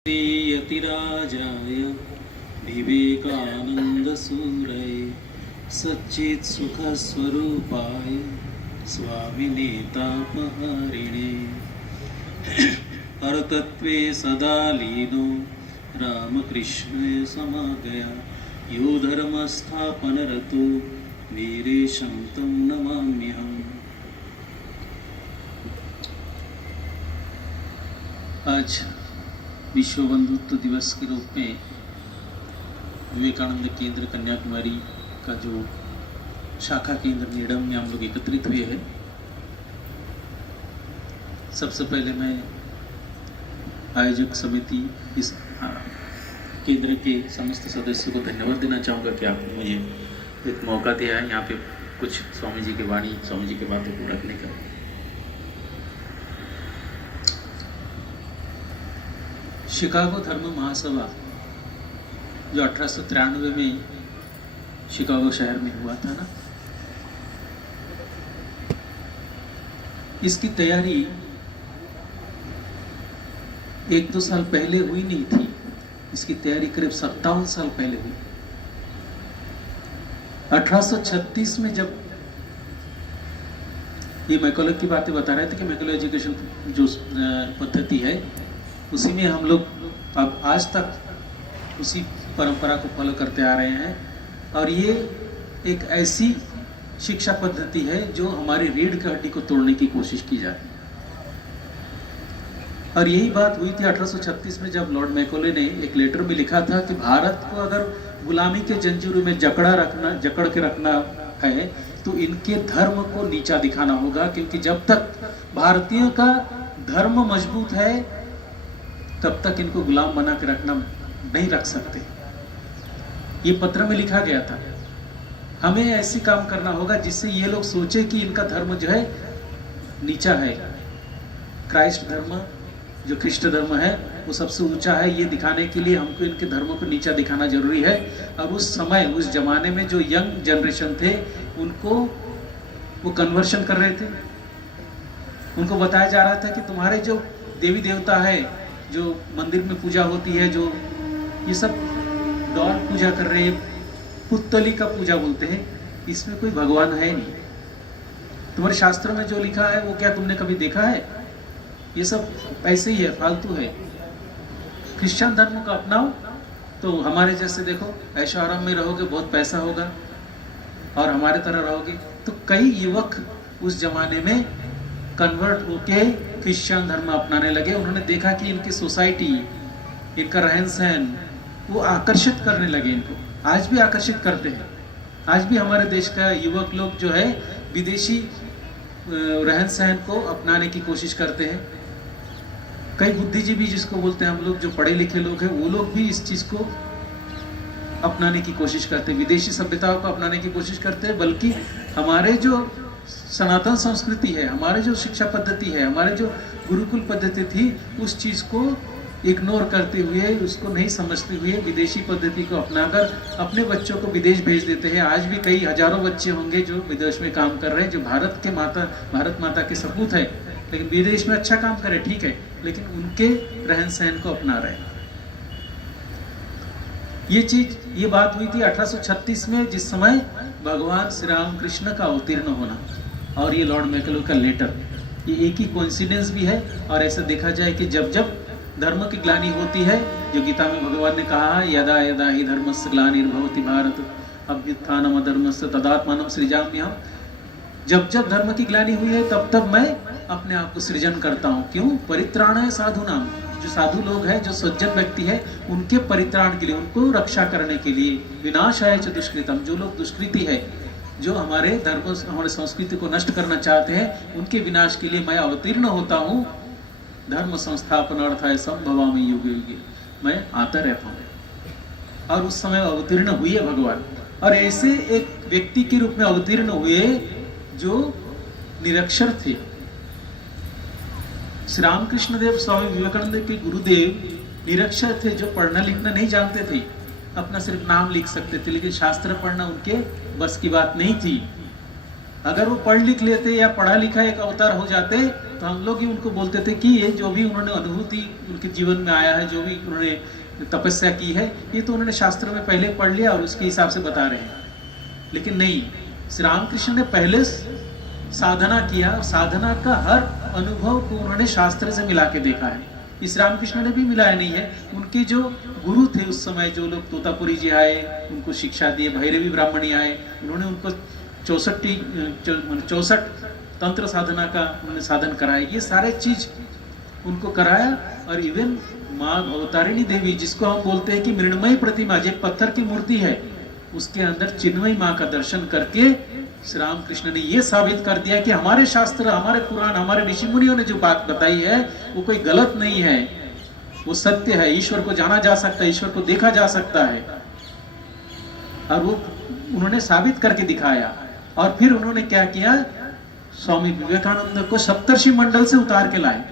यतिराजाय विवेकानन्दसूरये सच्चित्सुखस्वरूपाय स्वामिने तापहारिणे परतत्त्वे सदा लीनो रामकृष्णय समागया यो धर्मस्थापनरतो वीरेशं तं नमाम्यहम्। आज विश्व बंधुत्व दिवस के रूप में विवेकानंद केंद्र कन्याकुमारी का जो शाखा केंद्र नीडम में हम लोग एकत्रित हुए हैं। सबसे पहले मैं आयोजक समिति इस केंद्र के समस्त सदस्यों को धन्यवाद देना चाहूँगा कि आपने मुझे एक मौका दिया है यहाँ पे कुछ स्वामी जी की वाणी, स्वामी जी की बातों को रखने का। शिकागो धर्म महासभा जो 1893 में शिकागो शहर में हुआ था ना, इसकी तैयारी 1-2 साल पहले हुई नहीं थी। इसकी तैयारी करीब 57 साल पहले हुई। 1836 में जब ये मैकॉले की बातें बता रहे थे कि मैकॉले एजुकेशन जो पद्धति है उसी में हम लोग अब आज तक उसी परंपरा को फॉलो करते आ रहे हैं। और ये एक ऐसी शिक्षा पद्धति है जो हमारी रीढ़ की हड्डी को तोड़ने की कोशिश की जाती है। और यही बात हुई थी 1836 में जब लॉर्ड मैकॉले ने एक लेटर में लिखा था कि भारत को अगर गुलामी के जंजीरों में जकड़ के रखना है तो इनके धर्म को नीचा दिखाना होगा, क्योंकि जब तक भारतीयों का धर्म मजबूत है तब तक इनको गुलाम बना के रखना नहीं रख सकते। ये पत्र में लिखा गया था। हमें ऐसी काम करना होगा जिससे ये लोग सोचे कि इनका धर्म जो है नीचा है। क्राइस्ट धर्म जो ख्रिस्ट धर्म है वो सबसे ऊंचा है, ये दिखाने के लिए हमको इनके धर्म को नीचा दिखाना जरूरी है। और उस समय उस जमाने में जो यंग जनरेशन थे उनको वो कन्वर्शन कर रहे थे। उनको बताया जा रहा था कि तुम्हारे जो देवी देवता है, जो मंदिर में पूजा होती है, जो ये सब डॉल पूजा कर रहे हैं, पुतली का पूजा बोलते हैं, इसमें कोई भगवान है नहीं। तुम्हारे शास्त्रों में जो लिखा है वो क्या तुमने कभी देखा है? ये सब ऐसे ही है, फालतू है। क्रिश्चियन धर्म को अपनाओ तो हमारे जैसे देखो ऐशो आराम में रहोगे, बहुत पैसा होगा और हमारे तरह रहोगे। तो कई युवक उस जमाने में कन्वर्ट होके क्रिश्चियन धर्म अपनाने लगे। उन्होंने देखा कि इनकी सोसाइटी, इनका रहन सहन वो आकर्षित करने लगे इनको। आज भी आकर्षित करते हैं। आज भी हमारे देश का युवक लोग जो है विदेशी रहन सहन को अपनाने की कोशिश करते हैं। कई बुद्धिजीवी जिसको बोलते हैं हम लोग, जो पढ़े लिखे लोग हैं, वो लोग भी इस चीज को अपनाने की कोशिश करते हैं, विदेशी सभ्यताओं को अपनाने की कोशिश करते हैं। बल्कि हमारे जो सनातन संस्कृति है, हमारे जो शिक्षा पद्धति है, हमारे जो गुरुकुल पद्धति थी, उस चीज को इग्नोर करते हुए, उसको नहीं समझते हुए विदेशी पद्धति को अपनाकर अपने बच्चों को विदेश भेज देते हैं। आज भी कई हजारों बच्चे होंगे जो विदेश में काम कर रहे हैं, जो भारत माता के सपूत है, लेकिन विदेश में अच्छा काम करे, ठीक है, लेकिन उनके रहन सहन को अपना रहे हैं। ये बात हुई थी 1836 में, जिस समय भगवान श्री राम कृष्ण का अवतीर्ण होना और ये लॉर्ड मैकॉले का लेटर, ये एक ही कोइंसिडेंस भी है। और ऐसा देखा जाए कि जब जब धर्म की ग्लानि होती है, जो गीता में भगवान ने कहा है, यदा यदा ही धर्मस्य ग्लानिर्भवति भारत अभ्युत्थानम् अधर्मस्य तदात्मानं सृजाम्यहम्। जब जब धर्म की ग्लानि हुई है तब तब मैं अपने आप को सृजन करता हूँ। क्यों? परित्राणाय साधूनाम, जो साधु लोग हैं, जो सज्जन व्यक्ति है, उनके परित्राण के लिए, उनको रक्षा करने के लिए। विनाशाय च दुष्कृतम, जो लोग दुष्कृति है, जो हमारे धर्म, हमारे संस्कृति को नष्ट करना चाहते हैं, उनके विनाश के लिए मैं अवतीर्ण होता हूँ। धर्म संस्थापनार्थाय संभवामि युगे युगे, मैं आता रहता हूँ। और उस समय अवतीर्ण हुए भगवान, और ऐसे एक व्यक्ति के रूप में अवतीर्ण हुए जो निरक्षर थे। श्री रामकृष्ण देव स्वामी विवेकानंद के गुरुदेव निरक्षर थे, जो पढ़ना लिखना नहीं जानते थे, अपना सिर्फ नाम लिख सकते थे, लेकिन शास्त्र पढ़ना उनके बस की बात नहीं थी। अगर वो पढ़ लिख लेते या पढ़ा लिखा एक अवतार हो जाते तो हम लोग ही उनको बोलते थे कि ये जो भी उन्होंने अनुभूति उनके जीवन में आया है, जो भी उन्होंने तपस्या की है, ये तो उन्होंने शास्त्र में पहले पढ़ लिया और उसके हिसाब से बता रहे हैं। लेकिन नहीं, श्री रामकृष्ण ने पहले साधना किया और साधना का हर अनुभव को उन्होंने शास्त्र से मिला के देखा है। इस रामकृष्ण ने भी मिलाया नहीं है। उनके जो गुरु थे उस समय, जो लोग तोतापुरी जी आए, उनको शिक्षा दिए, भैरवी ब्राह्मणी आए, उन्होंने उनको 64 तंत्र साधना का उन्होंने साधन कराया, ये सारे चीज उनको कराया। और इवन माँ अवतारिणी देवी, जिसको हम बोलते हैं कि मृण्मयी प्रतिमा, जो पत्थर की मूर्ति है, उसके अंदर चिन्मयी माँ का दर्शन करके श्री रामकृष्ण ने ये साबित कर दिया कि हमारे शास्त्र, हमारे पुराण, हमारे ऋषि मुनियों ने जो बात बताई है वो कोई गलत नहीं है, वो सत्य है। ईश्वर को जाना जा सकता है, ईश्वर को देखा जा सकता है, और वो उन्होंने साबित करके दिखाया। और फिर उन्होंने क्या किया, स्वामी विवेकानंद को सप्तर्षि मंडल से उतार के लाए।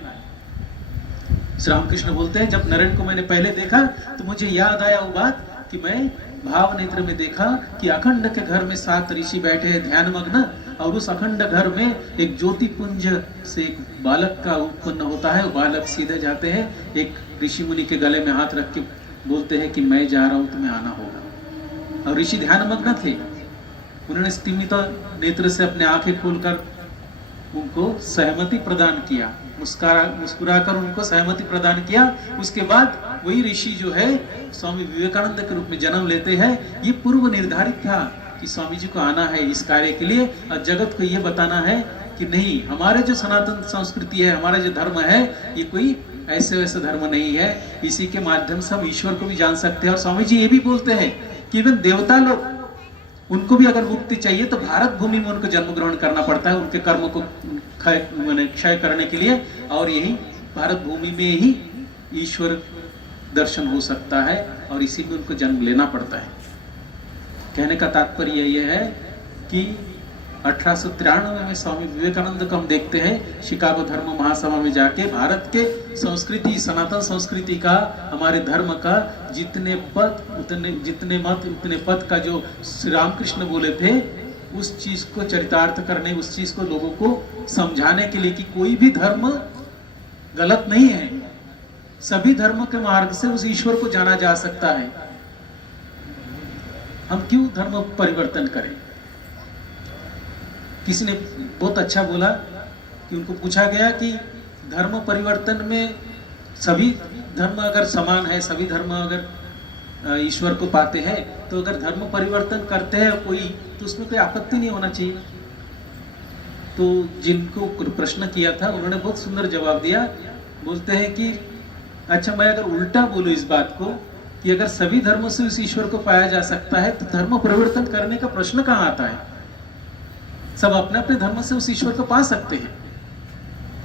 श्री रामकृष्ण बोलते हैं, जब नरेन को मैंने पहले देखा तो मुझे याद आया वो बात कि मैं भाव नेत्र में देखा कि अखंड के घर में 7 ऋषि बैठे हैं ध्यान मग्न, और उस अखंड घर में एक ज्योति पुंज से एक बालक का उत्पन्न होता है। वो बालक सीधे जाते हैं, एक ऋषि मुनि के गले में हाथ रख के बोलते हैं कि मैं जा रहा हूं, तुम्हें आना होगा। और ऋषि ध्यान मग्न थे, उन्होंने स्तिमित नेत्र से अपने आंखें खोलकर उनको सहमति प्रदान किया, मुस्कुराकर उनको सहमति प्रदान किया। उसके बाद वही ऋषि जो है स्वामी विवेकानंद के रूप में जन्म लेते हैं। ये पूर्व निर्धारित था कि स्वामी जी को आना है इस कार्य के लिए, और जगत को ये बताना है कि नहीं, हमारे जो सनातन संस्कृति है, हमारा जो धर्म है, ये कोई ऐसे वैसे धर्म नहीं है, इसी के माध्यम से हम ईश्वर को भी जान सकते हैं। और स्वामी जी ये भी बोलते हैं कि इवन देवता लोग, उनको भी अगर मुक्ति चाहिए तो भारत भूमि में उनको जन्म ग्रहण करना पड़ता है, उनके कर्म को क्षय करने के लिए, और यही भारत भूमि में ही ईश्वर दर्शन हो सकता है, और इसी में उनको जन्म लेना पड़ता है। कहने का तात्पर्य यह है कि 1893 में स्वामी विवेकानंद को हम देखते हैं शिकागो धर्म महासभा में जाके भारत के संस्कृति, सनातन संस्कृति का, हमारे धर्म का जितने पद जितने मत उतने पद का जो श्री रामकृष्ण बोले थे, उस चीज को चरितार्थ करने, उस चीज को लोगों को समझाने के लिए कि कोई भी धर्म गलत नहीं है, सभी धर्मों के मार्ग से उस ईश्वर को जाना जा सकता है। हम क्यों धर्म परिवर्तन करें? किसी ने बहुत अच्छा बोला कि उनको पूछा गया कि धर्म परिवर्तन में सभी धर्म अगर समान है, सभी धर्म अगर ईश्वर को पाते हैं, तो अगर धर्म परिवर्तन करते हैं कोई, तो उसमें कोई आपत्ति नहीं होना चाहिए। तो जिनको प्रश्न किया था उन्होंने बहुत सुंदर जवाब दिया। बोलते हैं कि अच्छा, मैं अगर उल्टा बोलूं इस बात को कि अगर सभी धर्मों से उस ईश्वर को पाया जा सकता है, तो धर्म परिवर्तन करने का प्रश्न कहाँ आता है? सब अपने अपने धर्म से उस ईश्वर को पा सकते हैं,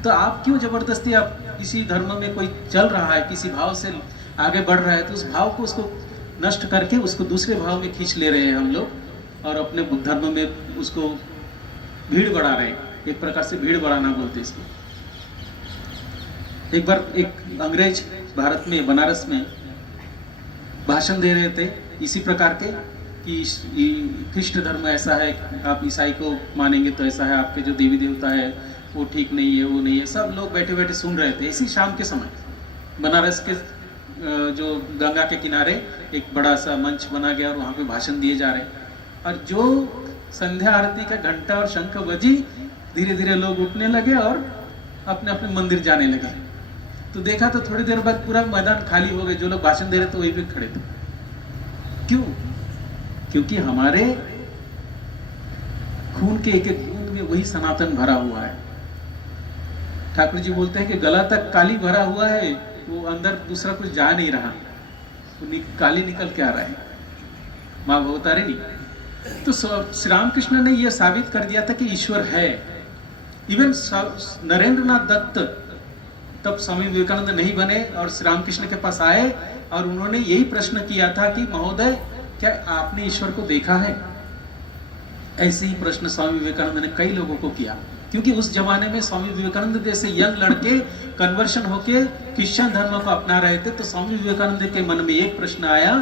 तो आप क्यों जबरदस्ती, आप किसी धर्म में कोई चल रहा है, किसी भाव से आगे बढ़ रहा है, तो उस भाव को उसको नष्ट करके उसको दूसरे भाव में खींच ले रहे हैं हम लोग, और अपने धर्म में उसको भीड़ बढ़ा रहे हैं। एक प्रकार से भीड़ बढ़ाना बोलते इसको। एक बार एक अंग्रेज भारत में, बनारस में भाषण दे रहे थे इसी प्रकार के कि ख्रिस्ट धर्म ऐसा है, आप ईसाई को मानेंगे तो ऐसा है, आपके जो देवी देवता है वो ठीक नहीं है, वो नहीं है। सब लोग बैठे बैठे सुन रहे थे। इसी शाम के समय बनारस के जो गंगा के किनारे एक बड़ा सा मंच बना गया और वहाँ पे भाषण दिए जा रहे, और जो संध्या आरती का घंटा और शंख बजी, धीरे धीरे लोग उठने लगे और अपने अपने मंदिर जाने लगे। तो देखा तो थोड़ी देर बाद पूरा मैदान खाली हो गया, जो लोग भाषण दे रहे थे वही पे खड़े थे। क्यों? क्योंकि हमारे खून के एक एक बूंद में वही सनातन भरा हुआ है। ठाकुर जी बोलते हैं कि गला तक काली भरा हुआ है, वो अंदर दूसरा कुछ जा नहीं रहा, वो काली निकल के आ रहा है, माँ भवतारिणी। तो श्री रामकृष्ण ने यह साबित कर दिया था कि ईश्वर है। इवन नरेंद्रनाथ दत्त तब स्वामी विवेकानंद नहीं बने और श्री रामकृष्ण के पास आए, और उन्होंने यही प्रश्न किया था कि महोदय, क्या आपने ईश्वर को देखा है? ऐसे ही प्रश्न स्वामी विवेकानंद ने कई लोगों को किया, क्योंकि उस जमाने में स्वामी विवेकानंद जैसे यंग लड़के कन्वर्शन होके क्रिश्चियन धर्म को अपना रहे थे। तो स्वामी विवेकानंद के मन में एक प्रश्न आया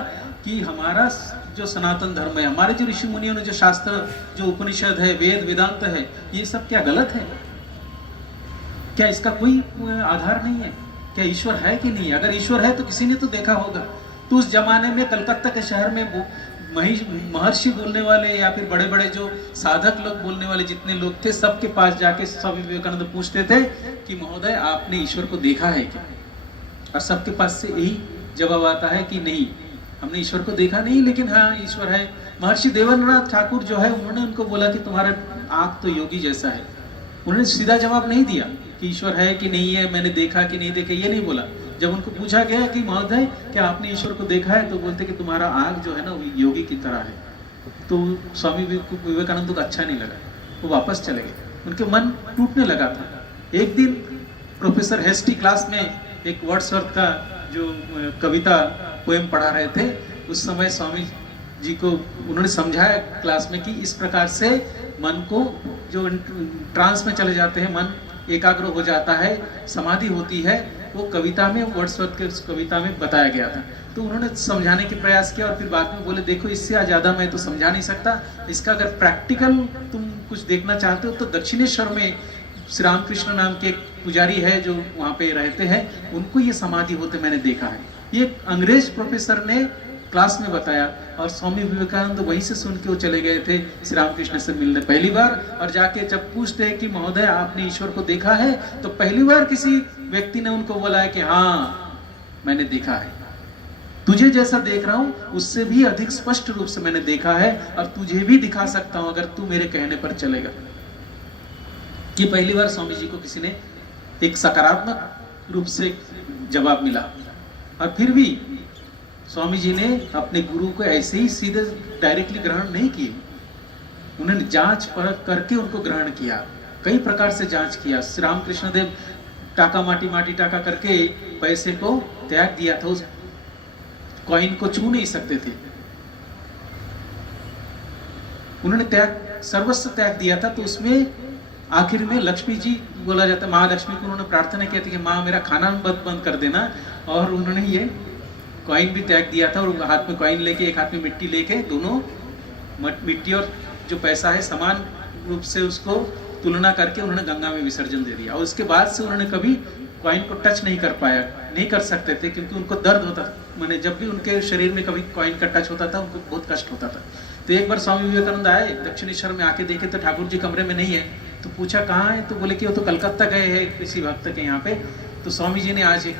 कि हमारा जो सनातन धर्म है, हमारे जो ऋषि मुनियों ने जो शास्त्र, जो उपनिषद है, वेद वेदांत है, ये सब क्या गलत है? क्या इसका कोई आधार नहीं है? क्या ईश्वर है कि नहीं? अगर ईश्वर है तो किसी ने तो देखा होगा। तो उस जमाने में कलकत्ता के शहर में महर्षि बोलने वाले या फिर बड़े बड़े जो साधक लोग बोलने वाले जितने लोग थे, सबके पास जाके स्वामी विवेकानंद पूछते थे कि महोदय आपने ईश्वर को देखा है क्या? और सबके पास से यही जवाब आता है कि नहीं, हमने ईश्वर को देखा नहीं, लेकिन हाँ ईश्वर है। महर्षि देवेंद्रनाथ ठाकुर जो है, उन्होंने उनको बोला कि तुम्हारा आंख तो योगी जैसा है। उन्होंने सीधा जवाब नहीं दिया कि ईश्वर है कि नहीं है, मैंने देखा कि नहीं देखा, ये नहीं बोला। जब उनको पूछा गया कि महोदय क्या आपने ईश्वर को देखा है, तो बोलते कि तुम्हारा आंख जो है ना वो योगी की तरह है। तो स्वामी विवेकानंद को अच्छा नहीं लगा, वो वापस चले गए, उनके मन टूटने लगा था। एक दिन प्रोफेसर हेस्टी क्लास में एक वर्ड्सवर्थ का जो कविता पोएम पढ़ा रहे थे, उस समय स्वामी जी को उन्होंने समझाया क्लास में कि इस प्रकार से मन को जो ट्रांस में चले जाते हैं, मन एकाग्र हो जाता है, समाधि होती है, वो कविता में वर्ड्सवर्थ के कविता में बताया गया था। तो उन्होंने समझाने के प्रयास किया और फिर बाद में बोले देखो इससे ज़्यादा मैं तो समझा नहीं सकता, इसका अगर प्रैक्टिकल तुम कुछ देखना चाहते हो तो दक्षिणेश्वर में श्री रामकृष्ण नाम के एक पुजारी है जो वहाँ पे रहते हैं, उनको ये समाधि होते मैंने देखा है। ये अंग्रेज प्रोफेसर ने क्लास में बताया और स्वामी विवेकानंद वहीं से सुन के वो चले गए थे श्री रामकृष्ण से मिलने पहली बार। और जाके जब पूछते हैं कि महोदय आपने ईश्वर को देखा है, तो पहली बार किसी व्यक्ति ने उनको बोला है कि हाँ मैंने देखा है, तुझे जैसा देख रहा हूं उससे भी अधिक स्पष्ट रूप से मैंने देखा है और तुझे भी दिखा सकता हूं अगर तू मेरे कहने पर चलेगा। कि पहली बार स्वामी जी को किसी ने एक सकारात्मक रूप से जवाब मिला। और फिर भी स्वामी जी ने अपने गुरु को ऐसे ही सीधे डायरेक्टली ग्रहण नहीं किए, उन्होंने जांच परख करके उनको ग्रहण किया, कई प्रकार से जांच किया। श्री रामकृष्ण देव टाका माटी टाका करके पैसे को त्याग दिया था, उस कॉइन को छू नहीं सकते थे, उन्होंने त्याग सर्वस्व त्याग दिया था। तो उसमें आखिर में लक्ष्मी जी बोला जाता है, महालक्ष्मी को उन्होंने प्रार्थना की थी कि माँ मेरा खाना बंद कर देना, और उन्होंने ये कॉइन भी त्याग दिया था। और हाथ में कॉइन लेके एक हाथ में मिट्टी लेके, दोनों मिट्टी और जो पैसा है समान रूप से उसको तुलना करके उन्होंने गंगा में विसर्जन दे दिया। और उसके बाद से उन्होंने कभी कॉइन को टच नहीं कर पाया, नहीं कर सकते थे क्योंकि उनको दर्द होता था, मैंने जब भी उनके शरीर में कभी कॉइन का टच होता था उनको बहुत कष्ट होता था। तो एक बार स्वामी विवेकानंद आए दक्षिणेश्वर में, आके देखे तो ठाकुर जी कमरे में नहीं है। तो पूछा कहाँ है, तो बोले कि वो तो कलकत्ता गए हैं किसी भक्त के यहाँ पे। तो स्वामी जी ने आज एक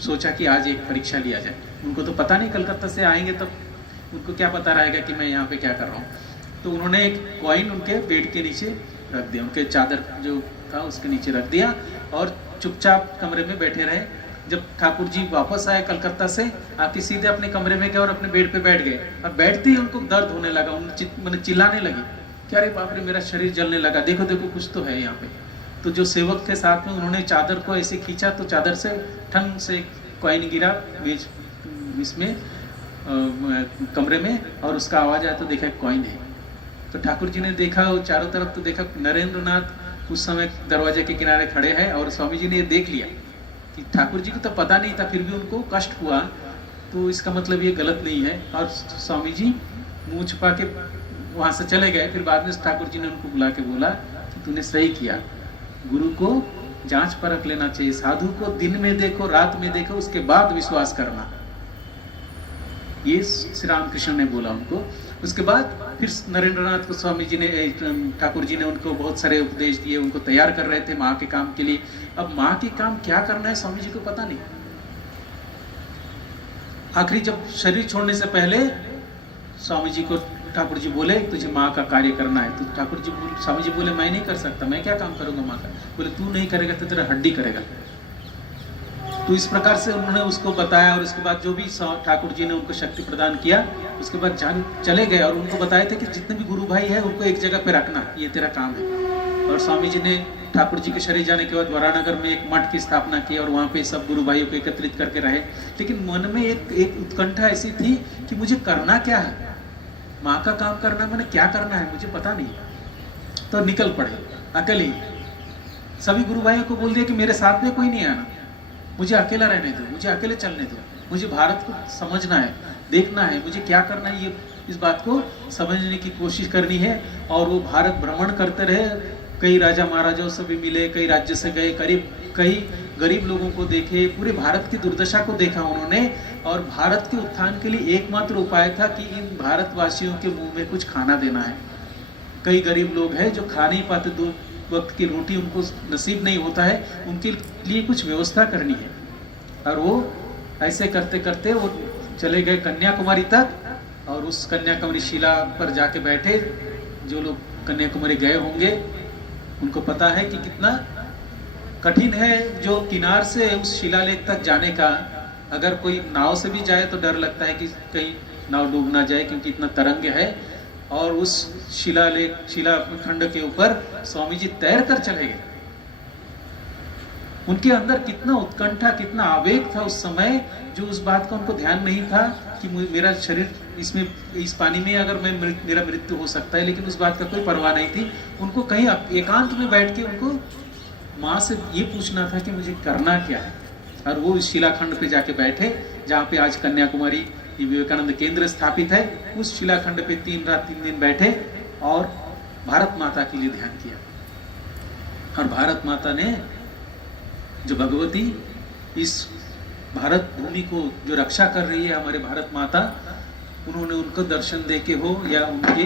सोचा कि आज एक परीक्षा लिया जाए, उनको तो पता नहीं कलकत्ता से आएंगे तब उनको क्या पता रहेगा कि मैं यहाँ पे क्या कर रहा हूँ। तो उन्होंने एक कॉइन उनके बेड के नीचे रख दिया, उनके चादर जो था उसके नीचे रख दिया और चुपचाप कमरे में बैठे रहे। जब ठाकुर जी वापस आए कलकत्ता से, आके सीधे अपने कमरे में गए और अपने बेड पे बैठ गए। और बैठते ही उनको दर्द होने लगा, उन्होंने चिल्लाने लगी कि अरे बाप रे मेरा शरीर जलने लगा, देखो देखो कुछ तो है यहाँ पे। तो जो सेवक थे साथ में, उन्होंने चादर को ऐसे खींचा तो चादर से ठंग से कॉइन गिरा बीच इसमें कमरे में, और उसका आवाज आया तो देखा कॉइन है। तो ठाकुर जी ने देखा, वो चारों तरफ तो देखा, नरेंद्रनाथ उस समय दरवाजे के किनारे खड़े हैं। और स्वामी जी ने ये देख लिया कि ठाकुर जी को तो पता नहीं था, फिर भी उनको कष्ट हुआ, तो इसका मतलब ये गलत नहीं है। और स्वामी जी मुंह छुपा के वहां से चले गए। फिर बाद में ठाकुर जी ने उनको बुला के बोला कि तूने सही किया, गुरु को जांच परख लेना चाहिए, साधु को दिन में देखो रात में देखो उसके बाद विश्वास करना, ये श्री रामकृष्ण ने बोला उनको। उसके बाद फिर नरेंद्रनाथ को स्वामी जी ने, ठाकुर जी ने उनको बहुत सारे उपदेश दिए, उनको तैयार कर रहे थे माँ के काम के लिए। अब माँ के काम क्या करना है स्वामी जी को पता नहीं। आखिरी जब शरीर छोड़ने से पहले स्वामी जी को ठाकुर जी बोले तुझे माँ का कार्य करना है। तो स्वामी जी बोले मैं नहीं कर सकता, मैं क्या काम करूंगा माँ का। बोले तू नहीं करेगा तो तेरा हड्डी करेगा। तो इस प्रकार से उन्होंने उसको बताया। और उसके बाद जो भी ठाकुर जी ने उनको शक्ति प्रदान किया, उसके बाद चले गए और उनको बताए थे कि जितने भी गुरु भाई है उनको एक जगह पे रखना, ये तेरा काम है। और स्वामी जी ने ठाकुर जी के शरीर जाने के बाद वरानगर में एक मठ की स्थापना की और वहाँ पे सब गुरु भाइयों को एकत्रित करके रहे। लेकिन मन में एक उत्कंठा ऐसी थी कि मुझे करना क्या है, माँ का काम करना, मैंने क्या करना है मुझे पता नहीं। तो निकल पड़े अकेले ही, सभी गुरु भाइयों को बोल दिया कि मेरे साथ में कोई नहीं आना, मुझे अकेला रहने दो, मुझे अकेले चलने दो, मुझे भारत को समझना है, देखना है, मुझे क्या करना है, ये इस बात को समझने की कोशिश करनी है। और वो भारत भ्रमण करते रहे, कई राजा महाराजाओं से भी मिले, कई राज्य से गए, कई गरीब लोगों को देखे, पूरे भारत की दुर्दशा को देखा उन्होंने। और भारत के उत्थान के लिए एकमात्र उपाय था कि इन भारतवासियों के मुंह में कुछ खाना देना है। कई गरीब लोग हैं जो खा नहीं पाते, 2 वक्त की रोटी उनको नसीब नहीं होता है, उनके लिए कुछ व्यवस्था करनी है। और वो ऐसे करते करते वो चले गए कन्याकुमारी तक, और उस कन्याकुमारी शिला पर जाके बैठे। जो लोग कन्याकुमारी गए होंगे उनको पता है कि कितना कठिन है जो किनार से उस शिलालेख तक जाने का। अगर कोई नाव से भी जाए तो डर लगता है कि कहीं नाव डूब ना जाए, क्योंकि इतना तरंग है। और उस शिलाखंड के ऊपर स्वामी जी तैर कर चले गए। उनके अंदर कितना उत्कंठा, कितना आवेग था उस समय, जो उस बात का उनको ध्यान नहीं था कि मेरा शरीर इसमें, इस पानी में अगर मेरा मृत्यु हो सकता है, लेकिन उस बात का कोई परवाह नहीं थी उनको। कहीं एकांत में बैठ के उनको माँ से ये पूछना था कि मुझे करना क्या है। और वो इस शिलाखंड पे जाके बैठे जहाँ पे आज कन्याकुमारी विवेकानंद केंद्र स्थापित है। उस शिलाखंड पे 3 रात 3 दिन बैठे और भारत माता के लिए ध्यान किया। और भारत माता ने, जो भगवती इस भारत भूमि को जो रक्षा कर रही है, हमारे भारत माता, उन्होंने उनको दर्शन दे के हो या उनके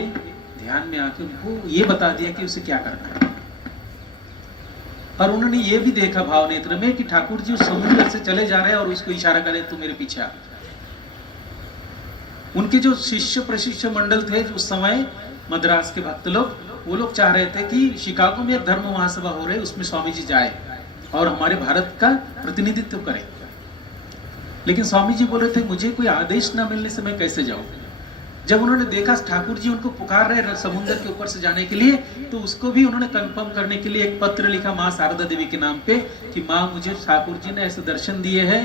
ध्यान में आके उनको ये बता दिया कि उसे क्या करना है। और उन्होंने ये भी देखा भाव नेत्र में कि ठाकुर जी उस समुद्र से चले जा रहे हैं और उसको इशारा करे तू मेरे पीछे आ। उनके जो शिष्य प्रशिष्य मंडल थे उस समय, मद्रास के भक्त लोग, वो लोग चाह रहे थे कि शिकागो में एक धर्म महासभा हो रही, उसमें स्वामी जी जाए और हमारे भारत का प्रतिनिधित्व करें। लेकिन स्वामी जी बोल रहे थे मुझे कोई आदेश ना मिलने से मैं कैसे जाऊं। जब उन्होंने देखा ठाकुर जी उनको पुकार रहे समुद्र के ऊपर से जाने के लिए, तो उसको भी उन्होंने कंफर्म करने के लिए एक पत्र लिखा माँ शारदा देवी के नाम पे कि माँ मुझे ठाकुर जी ने ऐसे दर्शन दिए हैं,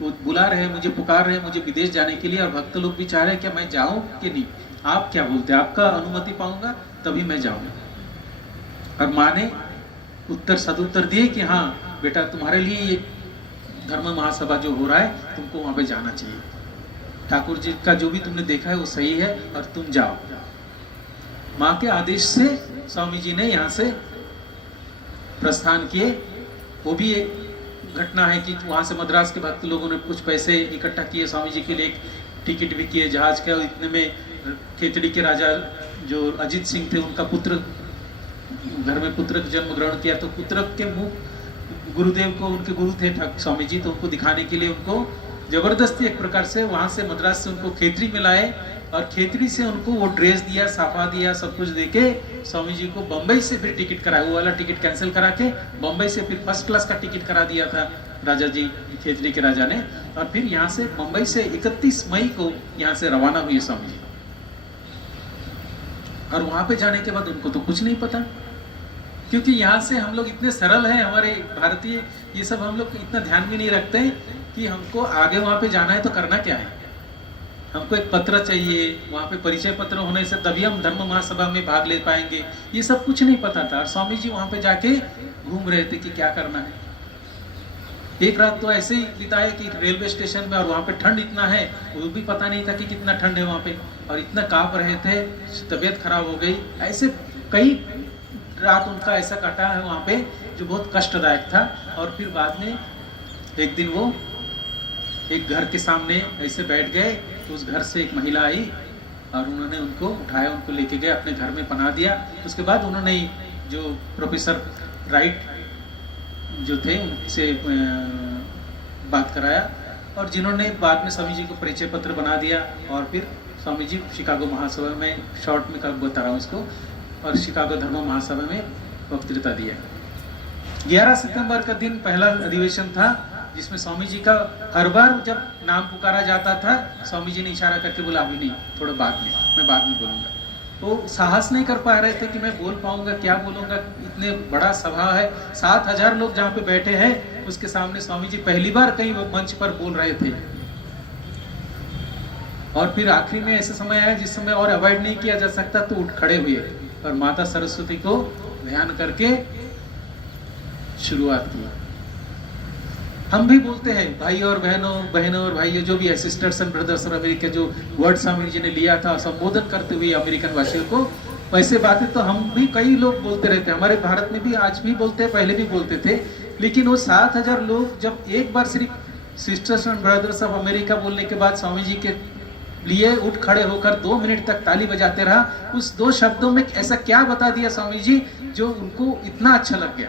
वो बुला रहे हैं मुझे, पुकार रहे हैं मुझे विदेश जाने के लिए, और भक्त लोग भी चाह रहे हैं कि मैं जाऊं कि नहीं, आप क्या बोलते हैं, आपका अनुमति पाऊंगा तभी मैं जाऊंगा। और माँ ने उत्तर सदुत्तर दिए कि हाँ बेटा, तुम्हारे लिए ये धर्म महासभा जो हो रहा है तुमको वहां पे जाना चाहिए, ठाकुर जी का जो भी तुमने देखा है वो सही है और तुम जाओ। माँ के आदेश से स्वामी जी ने यहाँ से प्रस्थान किए। वो भी एक घटना है कि वहां से मद्रास के भक्त लोगों ने कुछ पैसे इकट्ठा किए, स्वामी जी के लिए एक टिकट भी किए जहाज का। इतने में खेतड़ी के राजा जो अजीत सिंह थे, उनका पुत्र, घर में पुत्र जन्म ग्रहण किया, तो पुत्र के मुख गुरुदेव को, उनके गुरु थे स्वामी जी, तो उनको दिखाने के लिए उनको जबरदस्ती एक प्रकार से वहां से मद्रास से उनको खेतरी में लाए, और खेतरी से उनको वो ड्रेस दिया, साफा दिया, सब कुछ देके स्वामी जी को बम्बई से फिर टिकट कराया। वो वाला टिकट कैंसिल करा के बम्बई से फिर फर्स्ट क्लास का टिकट करा दिया था राजा जी, खेतरी के राजा ने। और फिर यहाँ से बम्बई से 31 मई को यहाँ से रवाना हुए स्वामी जी। और वहां पे जाने के बाद उनको तो कुछ नहीं पता, क्योंकि यहाँ से हम लोग इतने सरल हैं, हमारे भारतीय, ये सब हम लोग इतना ध्यान भी नहीं रखते कि हमको आगे वहां पे जाना है तो करना क्या है। हमको एक पत्र चाहिए, वहां पे परिचय पत्र होने से तभी हम धर्म महासभा में भाग ले पाएंगे, ये सब कुछ नहीं पता था। और स्वामी जी वहां पे जाके घूम रहे थे कि क्या करना है। एक रात तो ऐसे ही बिताए कि रेलवे स्टेशन में, और वहां पे ठंड इतना है, वो भी पता नहीं था कि कितना ठंड है वहां पे, और इतना कांप रहे थे, तबीयत खराब हो गई। ऐसे कई रात उनका ऐसा कटा है वहां पे जो बहुत कष्टदायक था। और फिर बाद में एक दिन वो एक घर के सामने ऐसे बैठ गए, तो उस घर से एक महिला आई और उन्होंने उनको उठाया, उनको लेके गए, अपने घर में पना दिया। उसके बाद उन्होंने जो प्रोफेसर राइट जो थे उनसे बात कराया, और जिन्होंने बाद में स्वामी जी को परिचय पत्र बना दिया। और फिर स्वामी जी शिकागो महासभा में, शॉर्ट में कब बता रहा हूँ इसको, और शिकागो धर्म महासभा में वक्तृता दिया। 11 सितंबर का दिन पहला अधिवेशन था, जिसमें स्वामी जी का हर बार जब नाम पुकारा जाता था, स्वामी जी ने इशारा करके बोला अभी नहीं, थोड़ा बाद में, मैं बाद में बोलूंगा। तो साहस नहीं कर पा रहे थे कि मैं बोल पाऊंगा, क्या बोलूंगा, इतने बड़ा सभा है, 7000 लोग जहाँ पे बैठे हैं, उसके सामने स्वामी जी पहली बार कहीं मंच पर बोल रहे थे। और फिर आखिरी में ऐसे समय आया जिस समय और अवॉइड नहीं किया जा सकता, तो उठ खड़े हुए और माता सरस्वती को ध्यान करके शुरुआत की। हम भी बोलते हैं भाई और बहनों और भाइयों, जो भी है, सिस्टर्स एंड ब्रदर्स और अमेरिका, जो वर्ड स्वामी जी ने लिया था संबोधन करते हुए अमेरिकन वासियों को, वैसे बातें तो हम भी कई लोग बोलते रहते हैं, हमारे भारत में भी आज भी बोलते हैं, पहले भी बोलते थे। लेकिन वो 7,000 लोग जब एक बार सिर्फ sisters and brothers of America बोलने के बाद स्वामी जी के लिए उठ खड़े होकर 2 मिनट तक ताली बजाते रहा, उस 2 शब्दों में ऐसा क्या बता दिया स्वामी जी जो उनको इतना अच्छा लग गया?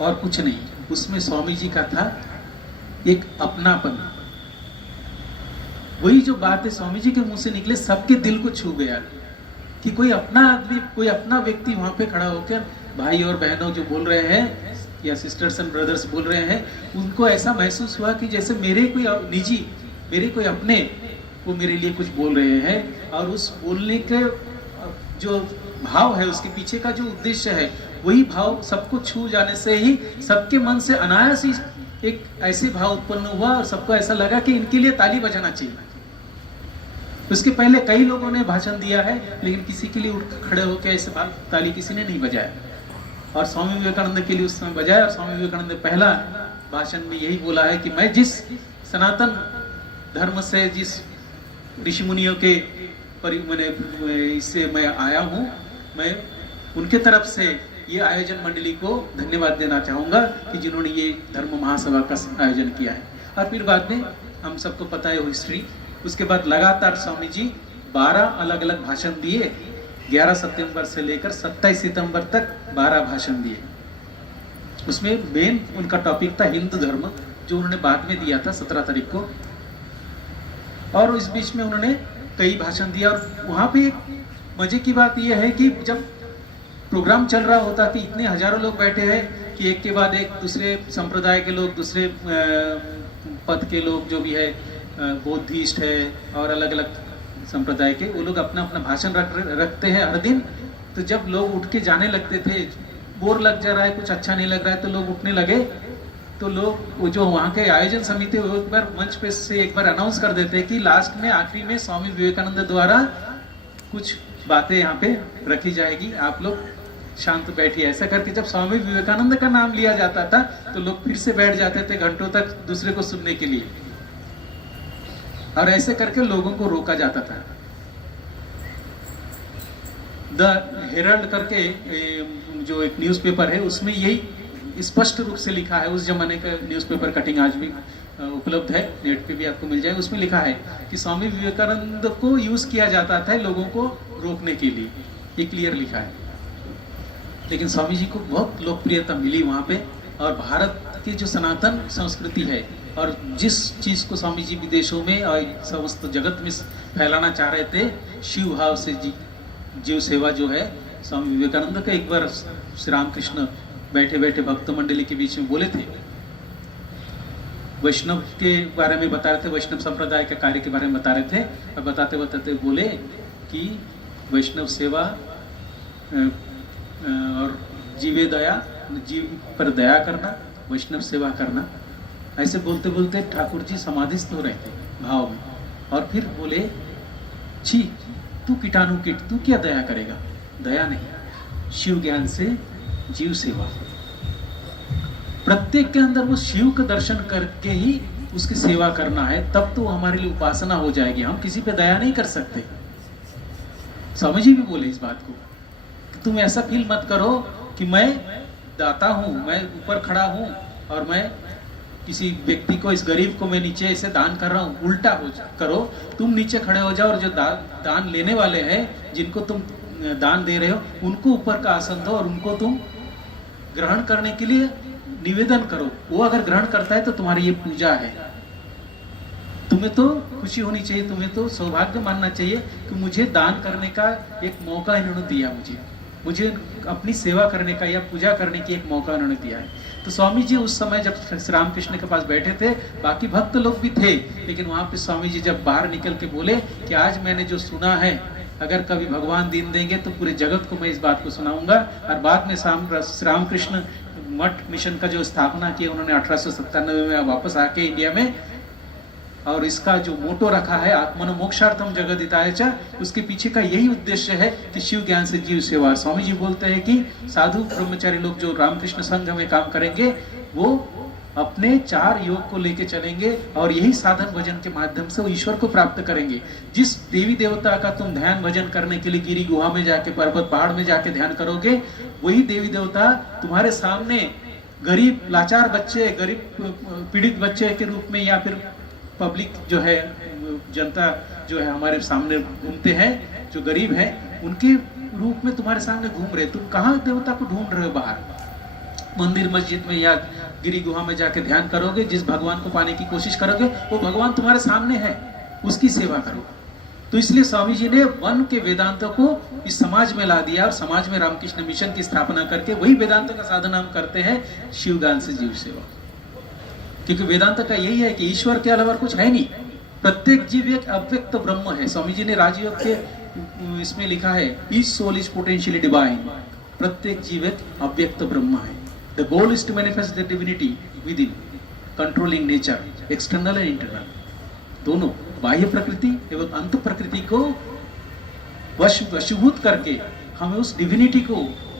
और कुछ नहीं, उसमें स्वामी जी का था एक अपनापन। वही जो बात है स्वामी जी के मुंह से निकले, सबके दिल को छू गया कि कोई अपना आदमी, कोई अपना व्यक्ति वहां पे खड़ा होकर भाई और बहनों जो बोल रहे हैं या सिस्टर्स एंड ब्रदर्स बोल रहे हैं, उनको ऐसा महसूस हुआ कि जैसे मेरे कोई निजी, मेरे कोई अपने वो मेरे लिए कुछ बोल रहे हैं। और उस बोलने के जो भाव है, उसके पीछे का जो उद्देश्य है, वही भाव सबको छू जाने से ही सबके मन से अनायास ही एक ऐसे भाव उत्पन्न हुआ और सबको ऐसा लगा कि इनके लिए ताली बजाना चाहिए। उसके पहले कई लोगों ने भाषण दिया है, लेकिन किसी के लिए उठ खड़े होकर ऐसे ताली किसी ने नहीं बजाया। और स्वामी विवेकानंद के लिए उस समय बजाया। और स्वामी विवेकानंद ने पहला भाषण में यही बोला है कि मैं जिस सनातन धर्म से, जिस ऋषि मुनियों के इससे मैं आया हूँ, मैं उनके तरफ से ये आयोजन मंडली को धन्यवाद देना चाहूँगा कि जिन्होंने ये धर्म महासभा का आयोजन किया है। और फिर बाद में हम सबको पता है हिस्ट्री, उसके बाद लगातार स्वामी जी 12 अलग अलग भाषण दिए। 11 सितंबर से लेकर 27 सितंबर तक 12 भाषण दिए। उसमें मेन उनका टॉपिक था हिंदू धर्म, जो उन्होंने बाद में दिया था 17 तारीख को। और इस बीच में उन्होंने कई भाषण दिया। और वहाँ पे एक मजे की बात यह है कि जब प्रोग्राम चल रहा होता कि इतने हजारों लोग बैठे हैं कि एक के बाद एक दूसरे संप्रदाय के लोग, दूसरे पद के लोग जो भी है, बौद्धिस्ट है और अलग अलग संप्रदाय के, वो लोग अपना अपना भाषण रखते हैं हर दिन। तो जब लोग उठ के जाने लगते थे, बोर लग जा रहा है, कुछ अच्छा नहीं लग रहा है, तो लोग उठने लगे। तो लोग वो जो वहाँ के आयोजन समिति वो एक बार मंच पे से एक बार अनाउंस कर देते हैं कि लास्ट में, आखिरी में स्वामी विवेकानंद द्वारा कुछ बातें यहाँ पे रखी जाएगी, आप लोग शांत बैठिए। ऐसा करके जब स्वामी विवेकानंद का नाम लिया जाता था तो लोग फिर से बैठ जाते थे घंटों तक दूसरे को सुनने के लिए। और ऐसे करके लोगों को रोका जाता था। द हेरल्ड करके जो एक न्यूज़पेपर है, उसमें यही स्पष्ट रूप से लिखा है, उस जमाने का न्यूज़पेपर कटिंग आज भी उपलब्ध है, नेट पे भी आपको मिल जाएगा। उसमें लिखा है कि स्वामी विवेकानंद को यूज किया जाता था लोगों को रोकने के लिए, ये क्लियर लिखा है। लेकिन स्वामी जी को बहुत लोकप्रियता मिली वहाँ पे। और भारत की जो सनातन संस्कृति है और जिस चीज को स्वामी जी विदेशों में और समस्त जगत में फैलाना चाह रहे थे, शिव भाव से जीव सेवा जो है, स्वामी विवेकानंद का एक बार श्री रामकृष्ण बैठे बैठे भक्त मंडली के बीच में बोले थे, वैष्णव के बारे में बता रहे थे, वैष्णव संप्रदाय के कार्य के बारे में बता रहे थे। और बताते बताते बोले कि वैष्णव सेवा और जीवे दया, जीव पर दया करना, वैष्णव सेवा करना। ऐसे बोलते बोलते ठाकुर जी समाधिस्थ हो रहे थे भाव में। और फिर बोले, छी तू कीटाणु कीट, तू क्या दया करेगा? दया नहीं, शिव ज्ञान से जीव सेवा। प्रत्येक के अंदर वो शिव का दर्शन करके ही उसकी सेवा करना है, तब तो हमारे लिए उपासना हो जाएगी। हम किसी पे दया नहीं कर सकते। स्वामी जी भी बोले इस बात को, तुम ऐसा फील मत करो कि मैं दाता हूं, मैं ऊपर खड़ा हूं और मैं किसी व्यक्ति को, इस गरीब को मैं नीचे ऐसे दान कर रहा हूं। उल्टा करो, तुम नीचे खड़े हो जाओ और जो दान लेने वाले हैं, जिनको तुम दान दे रहे हो, उनको ऊपर का आसन दो और उनको तुम ग्रहण करने के लिए निवेदन करो। वो अगर ग्रहण करता है तो तुम्हारी ये पूजा है। तुम्हें तो खुशी होनी चाहिए, तुम्हें तो सौभाग्य मानना चाहिए कि मुझे दान करने का एक मौका इन्होंने दिया, मुझे अपनी सेवा करने का या पूजा करने की एक मौका उन्होंने दिया है। तो स्वामी जी उस समय जब श्री रामकृष्ण के पास बैठे थे, बाकी भक्त लोग भी थे, लेकिन वहां पे स्वामी जी जब बाहर निकल के बोले कि आज मैंने जो सुना है, अगर कभी भगवान दिन देंगे तो पूरे जगत को मैं इस बात को सुनाऊंगा। और बाद में श्री रामकृष्ण मठ मिशन का जो स्थापना किया उन्होंने 1897 में वापस आके इंडिया में, और इसका जो मोटो रखा है आत्मनो मोक्षार्थम जगदिताय च, उसके पीछे का यही उद्देश्य है कि शिव ज्ञान से जीव सेवा। स्वामी जी बोलते हैं कि साधु ब्रह्मचारी लोग जो रामकृष्ण संघ में काम करेंगे, वो अपने 4 योग को लेके चलेंगे और यही साधन भजन के माध्यम से वो ईश्वर को प्राप्त करेंगे। जिस देवी देवता का तुम ध्यान भजन करने के लिए गिरी गुहा में जाके, पर्वत पहाड़ में जाके ध्यान करोगे, वही देवी देवता तुम्हारे सामने गरीब लाचार बच्चे, गरीब पीड़ित बच्चे के रूप में, या फिर पब्लिक जो है, जनता जो है हमारे सामने घूमते हैं, जो गरीब है, उनके रूप में तुम्हारे सामने घूम रहे। तुम कहाँ देवता को ढूंढ रहे हो? बाहर मंदिर मस्जिद में या गिरी गुहा में जाके ध्यान करोगे, जिस भगवान को पाने की कोशिश करोगे वो भगवान तुम्हारे सामने है, उसकी सेवा करो। तो इसलिए स्वामी जी ने वन के वेदांतों को इस समाज में ला दिया और समाज में रामकृष्ण मिशन की स्थापना करके वही वेदांतों का साधन हम करते हैं, शिवदान से जीव सेवा। क्योंकि वेदांत का यही है कि ईश्वर के अलावा कुछ है नहीं, प्रत्येक जीव एक अव्यक्त ब्रह्म है। स्वामी जी ने राजयोग के इसमें लिखा है, each soul is potentially divine, प्रत्येक जीव एक अव्यक्त ब्रह्म है। The goal is to manifest the divinity within, controlling nature, external and internal, दोनों बाह्य प्रकृति एवं अंत प्रकृति को वशीभूत करके हमें उस डिविनिटी को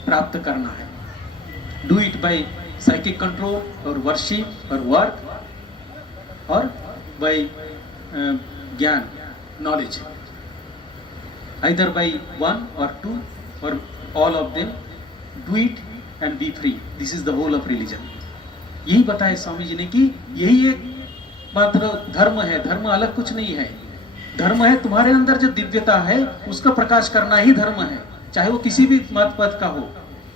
प्राप्त करना है। Do it by psychic control और वर्शिप और वर्क, और बाय ज्ञान, knowledge, either by one or two or all of them, do it and be free. This is the whole of religion. यही बताया स्वामी जी ने कि यही एक मात्र धर्म है, धर्म अलग कुछ नहीं है। धर्म है तुम्हारे अंदर जो दिव्यता है उसका प्रकाश करना ही धर्म है, चाहे वो किसी भी मत पद का हो।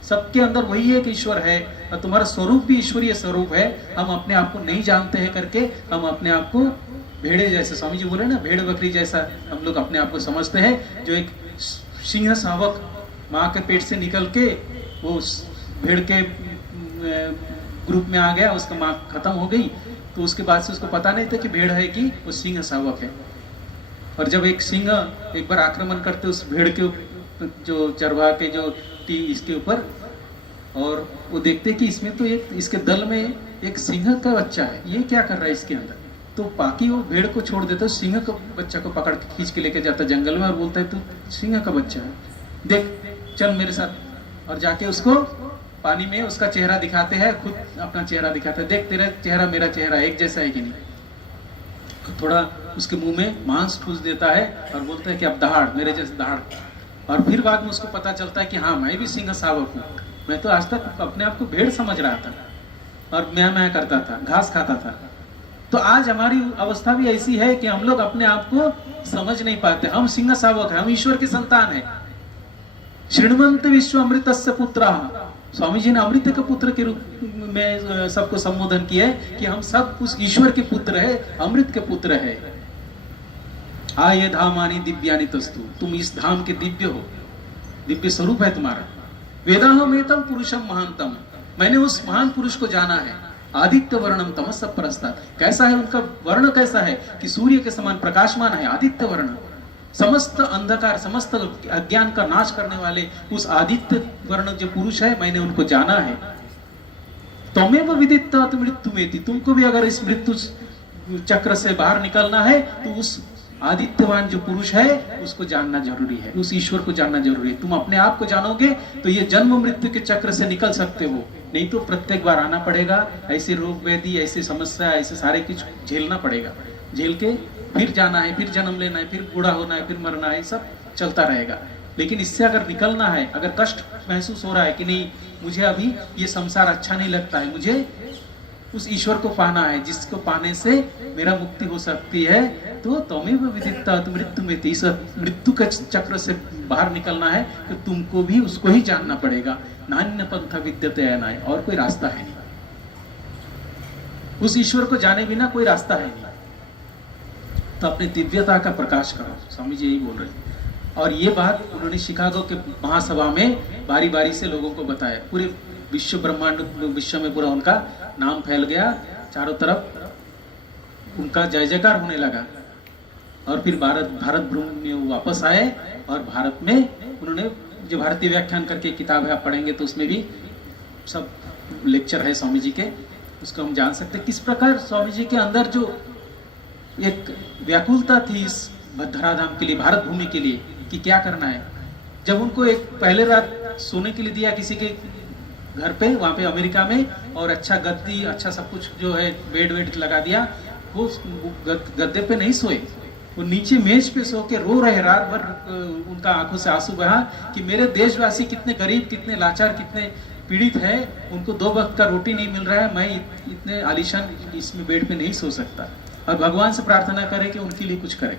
सबके अंदर वही एक ईश्वर है और तुम्हारा स्वरूप भी ईश्वरीय स्वरूप है। हम अपने आप को नहीं जानते हैं करके हम अपने आप को भेड़े जैसे, स्वामी जी बोले ना, भेड़ बकरी जैसा हम लोग अपने आप को समझते हैं। जो एक सिंह शावक माँ के पेट से निकल के वो भेड़ के ग्रुप में आ गया, उसका माँ खत्म हो गई, तो उसके बाद से उसको पता नहीं था कि भेड़ है कि वो सिंह शावक है। और जब एक सिंह एक बार आक्रमण करते उस भेड़ के जो चरवाहा के जो इसके ऊपर, और वो देखते कि इसमें तो एक इसके दल में एक सिंह का बच्चा है, ये क्या कर रहा है इसके अंदर। तो बाकी वो भेड़ को छोड़ देता, सिंह का बच्चा को पकड़ के खींच के लेके जाता जंगल में और बोलता है तू सिंह का बच्चा है, देख चल मेरे साथ। और जाके उसको पानी में उसका चेहरा दिखाते हैं, खुद अपना चेहरा दिखाते हैं, देख तेरा चेहरा मेरा चेहरा एक जैसा है कि नहीं। थोड़ा उसके मुंह में मांस ठूस देता है और बोलता है कि अब दहाड़ मेरे जैसे दहाड़। और फिर बाद में उसको पता चलता है कि हाँ मैं भी सिंह शावक हूँ, मैं तो आज तक अपने आप को भेड़ समझ रहा था और मैं करता था, घास खाता था। तो आज हमारी अवस्था भी ऐसी है कि हम लोग अपने आप को समझ नहीं पाते। हम सिंह शावक है, हम ईश्वर के संतान है। श्रृण्वन्त विश्व अमृतस्य पुत्रः, स्वामी जी ने अमृत के पुत्र के रूप में सबको संबोधन किया है कि हम सब उस ईश्वर के पुत्र है, अमृत के पुत्र है। आये धामानि दिव्यानि तस्तु, तुम इस धाम के दिव्य हो, दिव्य स्वरूप है तुम्हारा। वेदाहमेतं पुरुषम महांतम, मैंने उस महान पुरुष को जाना है। आदित्य वर्णम तमस परस्तात्, कैसा है उनका वर्ण, कैसा है कि सूर्य के समान प्रकाशमान है आदित्य वर्ण। समस्त अंधकार, समस्त अज्ञान का नाश करने वाले उस आदित्य वर्ण जो पुरुष है, मैंने उनको जाना है। त्वमेव विदित्तात् मृत्युमेति, तुमको भी अगर इस मृत्यु चक्र से बाहर निकलना है तो उस आदित्यवान जो पुरुष है उसको जानना जरूरी है, उस ईश्वर को जानना जरूरी है। तुम अपने आप को जानोगे तो ये जन्म मृत्यु के चक्र से निकल सकते हो, नहीं तो प्रत्येक बार आना पड़ेगा, ऐसे रोग व्याधि, ऐसे समस्या, ऐसे सारे कुछ झेलना पड़ेगा। झेल के फिर जाना है, फिर जन्म लेना है, फिर बूढ़ा होना है, फिर मरना है, सब चलता रहेगा। लेकिन इससे अगर निकलना है, अगर कष्ट महसूस हो रहा है कि नहीं मुझे अभी ये संसार अच्छा नहीं लगता है, मुझे उस ईश्वर को पाना है जिसको पाने से मेरा मुक्ति हो सकती है, तो त्वमेव विदित्तात् मृत्युमेति, इस मृत्यु के चक्र से बाहर निकलना है तो तुमको भी उसको ही जानना पड़ेगा। नान्य पंथ विद्यते अनाय, और कोई रास्ता है नहीं, उस ईश्वर को जाने बिना कोई रास्ता है नहीं। तो अपनी दिव्यता का प्रकाश करो, स्वामी जी यही बोल रहे हैं। और ये बात उन्होंने शिकागो के महासभा में बारी बारी से लोगों को बताया। पूरे विश्व ब्रह्मांड विश्व में पूरा उनका नाम फैल गया, चारों तरफ उनका जय जयकार होने लगा। और फिर भारत भ्रमण में वो वापस आए और भारत में उन्होंने जो भारतीय व्याख्यान करके किताब है आप पढ़ेंगे तो उसमें भी सब लेक्चर है स्वामी जी के, उसको हम जान सकते किस प्रकार स्वामी जी के अंदर जो एक व्याकुलता थी इस धराधाम के लिए, भारत भूमि के लिए कि क्या करना है। जब उनको एक पहले रात सोने के लिए दिया किसी के घर पे, वहां पे अमेरिका में, और अच्छा गद्दी, अच्छा सब कुछ जो है बेड वेड लगा दिया, वो गद्दे पे नहीं सोए, वो नीचे मेज पे सो के रो रहे रात भर। उनका आंखों से आंसू बहा कि मेरे देशवासी कितने गरीब, कितने लाचार, कितने पीड़ित है, उनको 2 वक्त का रोटी नहीं मिल रहा है, मैं इतने आलीशान इसमें बेड पे नहीं सो सकता। और भगवान से प्रार्थना करें कि उनके लिए कुछ करें।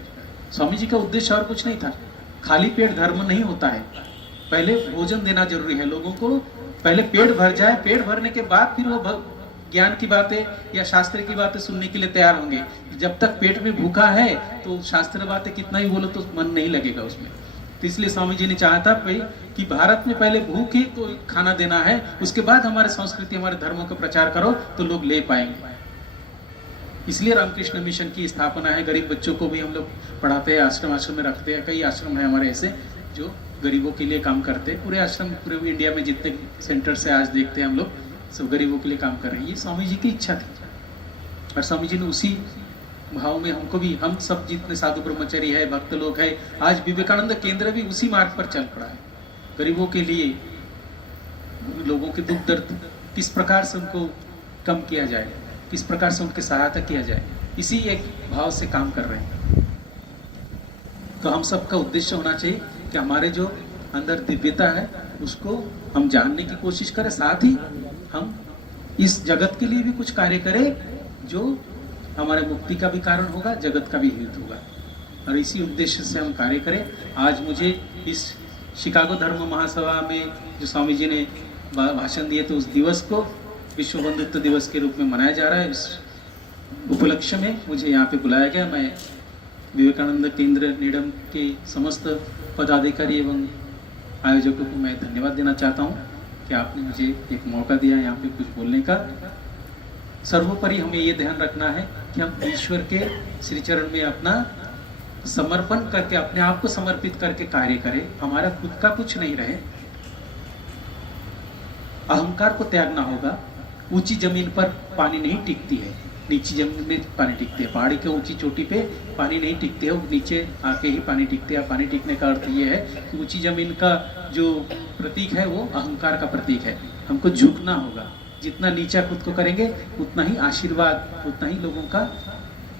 स्वामी जी का उद्देश्य और कुछ नहीं था। खाली पेट धर्म नहीं होता है, पहले भोजन देना जरूरी है लोगों को, पहले पेट भर जाए, पेट भरने के बाद फिर वो ज्ञान की बातें या शास्त्र की बातें सुनने के लिए तैयार होंगे। जब तक पेट में भूखा है तो शास्त्र बातें कितना ही बोलो तो मन नहीं लगेगा उसमें। तो इसलिए स्वामी जी ने चाहा था भाई कि भारत में पहले भूख ही तो खाना देना है, उसके बाद हमारे संस्कृति, हमारे धर्मों का प्रचार करो तो लोग ले पाएंगे। इसलिए रामकृष्ण मिशन की स्थापना है। गरीब बच्चों को भी हम लोग पढ़ाते हैं, आश्रम में रखते हैं। कई आश्रम है हमारे ऐसे जो गरीबों के लिए काम करते हैं। पूरे आश्रम पूरे इंडिया में जितने सेंटर से आज देखते हैं हम लोग, सब गरीबों के लिए काम कर रहे हैं। ये स्वामी जी की इच्छा थी और स्वामी जी ने उसी भाव में हमको भी, हम सब जितने साधु ब्रह्मचारी है, भक्त लोग है, आज विवेकानंद केंद्र भी उसी मार्ग पर चल पड़ा है। गरीबों के लिए, लोगों के दुख दर्द किस प्रकार से उनको कम किया जाए, किस प्रकार से उनकी सहायता किया जाए, इसी एक भाव से काम कर रहे हैं। तो हम सबका उद्देश्य होना चाहिए कि हमारे जो अंदर दिव्यता है उसको हम जानने की कोशिश करें, साथ ही हम इस जगत के लिए भी कुछ कार्य करें जो हमारे मुक्ति का भी कारण होगा, जगत का भी हित होगा। और इसी उद्देश्य से हम कार्य करें। आज मुझे इस शिकागो धर्म महासभा में जो स्वामी जी ने भाषण दिए, तो उस दिवस को विश्व बंधुत्व दिवस के रूप में मनाया जा रहा है। इस उपलक्ष्य में मुझे यहाँ पे बुलाया गया। मैं विवेकानंद केंद्र नेडम के समस्त पदाधिकारी एवं आयोजकों को मैं धन्यवाद देना चाहता हूँ कि आपने मुझे एक मौका दिया यहाँ पे कुछ बोलने का। सर्वोपरि हमें ये ध्यान रखना है कि हम ईश्वर के श्री चरण में अपना समर्पण करके, अपने आप को समर्पित करके कार्य करें। हमारा खुद का कुछ नहीं रहे, अहंकार को त्यागना होगा। ऊंची जमीन पर पानी नहीं टिकती है, नीची जमीन में पानी टिकते हैं। पहाड़ी के ऊंची चोटी पे पानी नहीं टिकते है, वो नीचे आके ही पानी टिकते हैं। पानी टिकने का अर्थ ये है कि ऊंची जमीन का जो प्रतीक है वो अहंकार का प्रतीक है। हमको झुकना होगा। जितना नीचा खुद को करेंगे उतना ही आशीर्वाद, उतना ही लोगों का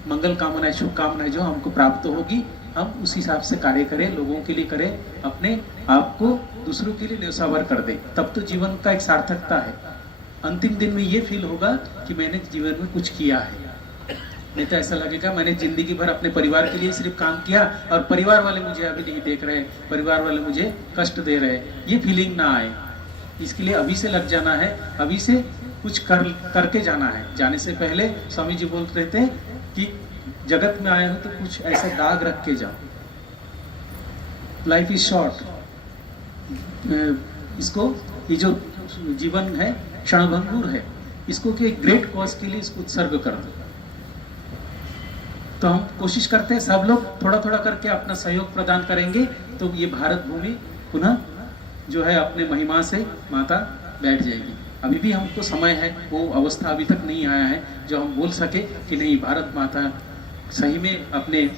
मंगल कामनाएं, शुभकामनाएं जो हमको प्राप्त होगी। हम उस हिसाब से कार्य करें, लोगों के लिए करें, अपने आप को दूसरों के लिए न्यौछावर कर दें, तब तो जीवन का एक सार्थकता है। अंतिम दिन में ये फील होगा कि मैंने जीवन में कुछ किया है। नहीं तो ऐसा लगेगा मैंने जिंदगी भर अपने परिवार के लिए सिर्फ काम किया और परिवार वाले मुझे अभी नहीं देख रहे, परिवार वाले मुझे कष्ट दे रहे, ये फीलिंग ना आए। इसके लिए अभी से लग जाना है, अभी से कुछ करके जाना है। जाने से पहले स्वामी जी बोल रहे थे कि जगत में आए हो तो कुछ ऐसा दाग रख के जाओ। Life is short. इसको, ये जो जीवन है क्षणभंगुर है, इसको कि ग्रेट कॉज के लिए इसको उत्सर्ग कर दो। तो हम कोशिश करते हैं सब लोग थोड़ा थोड़ा करके अपना सहयोग प्रदान करेंगे तो ये भारत भूमि पुनः जो है अपने महिमा से माता बैठ जाएगी। अभी भी हमको समय है, वो अवस्था अभी तक नहीं आया है जो हम बोल सके कि नहीं भारत माता सही में अपने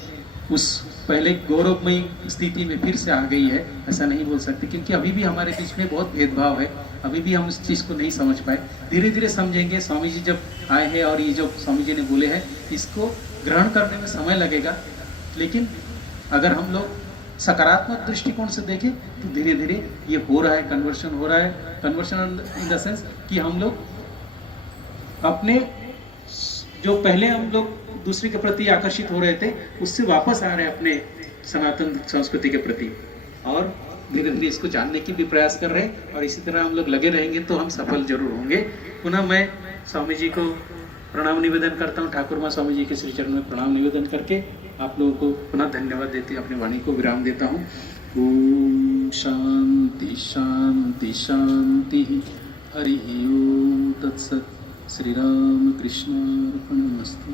उस पहले गौरवमयी स्थिति में फिर से आ गई है। ऐसा नहीं बोल सकते क्योंकि अभी भी हमारे बीच में बहुत भेदभाव है, अभी भी हम उस चीज़ को नहीं समझ पाए। धीरे धीरे समझेंगे। स्वामी जी जब आए हैं और ये जो स्वामी जी ने बोले हैं इसको ग्रहण करने में समय लगेगा, लेकिन अगर हम लोग सकारात्मक दृष्टिकोण से देखें तो धीरे धीरे ये हो रहा है, कन्वर्शन हो रहा है। कन्वर्शन इन द सेंस कि हम लोग अपने जो पहले हम लोग दूसरे के प्रति आकर्षित हो रहे थे उससे वापस आ रहे हैं अपने सनातन संस्कृति के प्रति, और धीरे धीरे इसको जानने की भी प्रयास कर रहे हैं। और इसी तरह हम लोग लगे रहेंगे तो हम सफल जरूर होंगे। पुनः मैं स्वामी जी को प्रणाम निवेदन करता हूँ, ठाकुर माँ स्वामी जी के श्री चरण में प्रणाम निवेदन करके आप लोगों को पुनः धन्यवाद देते अपनी वाणी को विराम देता हूँ। ओम शांति शांति शांति। हरि ओम तत्सत। श्री राम कृष्ण अर्पणमस्तु।